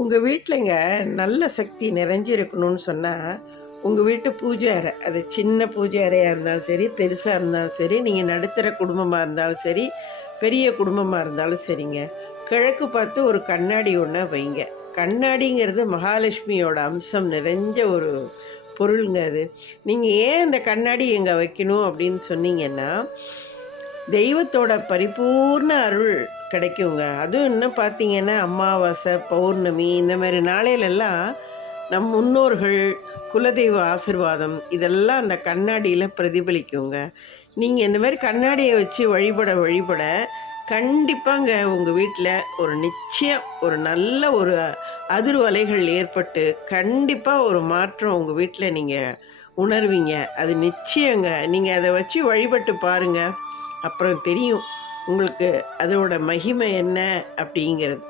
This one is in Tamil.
உங்கள் வீட்டிலங்க நல்ல சக்தி நிறைஞ்சிருக்கணும்னு சொன்னால் உங்கள் வீட்டு பூஜை அறை அது சின்ன பூஜை அறையாக இருந்தாலும் சரி பெருசாக இருந்தாலும் சரி நீங்கள் நடுத்தர குடும்பமாக இருந்தாலும் சரி பெரிய குடும்பமாக இருந்தாலும் சரிங்க. கிழக்கு பார்த்து ஒரு கண்ணாடி ஒன்று வைங்க. கண்ணாடிங்கிறது மகாலட்சுமியோட அம்சம் நிறைஞ்ச ஒரு பொருளுங்க அது. நீங்கள் ஏன் அந்த கண்ணாடி எங்கே வைக்கணும் அப்படின்னு சொன்னீங்கன்னா தெய்வத்தோட பரிபூர்ண அருள் கிடைக்குங்க. அதுவும் இன்னும் பார்த்தீங்கன்னா அமாவாசை பௌர்ணமி இந்த மாதிரி நாளையிலெல்லாம் நம் முன்னோர்கள் குலதெய்வ ஆசிர்வாதம் இதெல்லாம் அந்த கண்ணாடியில் பிரதிபலிக்குங்க. நீங்கள் இந்த மாதிரி கண்ணாடியை வச்சு வழிபட வழிபட கண்டிப்பாங்க உங்கள் வீட்டில் ஒரு நிச்சயம் ஒரு நல்ல ஒரு அதிர்வலைகள் ஏற்பட்டு கண்டிப்பாக ஒரு மாற்றம் உங்கள் வீட்டில் நீங்கள் உணர்வீங்க. அது நிச்சயங்க. நீங்கள் அதை வச்சு வழிபட்டு பாருங்கள் அப்புறம் தெரியும் உங்களுக்கு அதோட மகிமை என்ன அப்படிங்கிறது.